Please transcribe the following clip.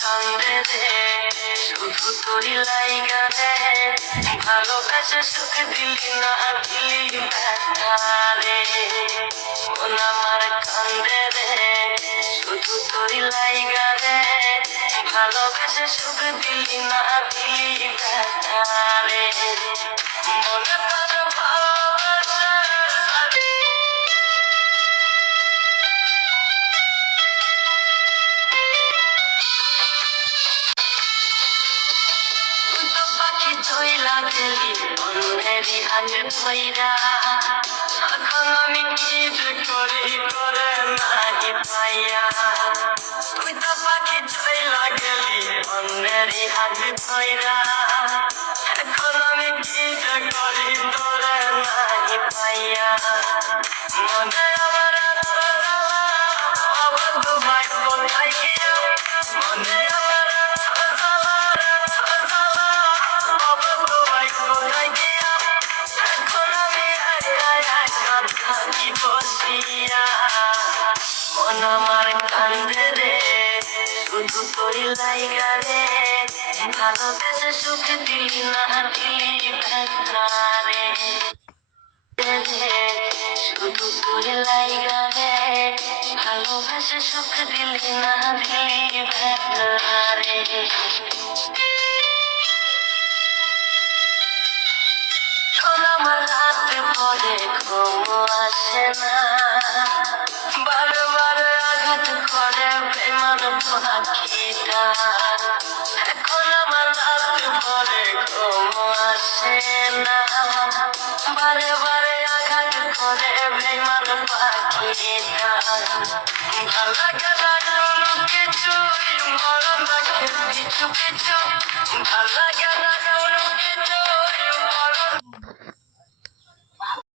কান্দে রে শুধু তোরি লাইগা রে ভালোবেসে সুখ দিলি না দিলি ব্যথা রে মন আমার কান্দে রে শুধু তোরি লাইগা রে ভালোবেসে সুখ দিলি না দিলি ব্যথা রে মনে প্রাণ ভালোবাসা পাখি ধইলা গেলি অন্যেরই হাতে ধইরা এখন আমি কি যে করি করে নাহি পাইয়া তুই তো পাখি ধইলা গেলি অন্যেরই হাতে ধইরা এখন আমি কি যে করি করে নাহি পাইয়া মনে আমার অবন্ধ ভাই কোথায় গিয়া মনে আমার আমার কান্দে রে শুধু তোরি লাইগা রে ভালোবেসে সুখ দিলি না দিলি ব্যথা রে শুধু তোরি লাইগা রে ভালোবেসে সুখ দিলি না দিলি ব্যথা রে আমার হাতে পড়ে ঘুম আসে না বারে বারে আঘাত করে প্রেমার পাখিটা এখন আমার হাতে পড়ে ঘুম আসে না বারে বারে আঘাত করে প্রেমার পাখিটা ভাল লাগে না কোনো কিছুই মরণ লাগে পিছু পিছু ভাল লাগে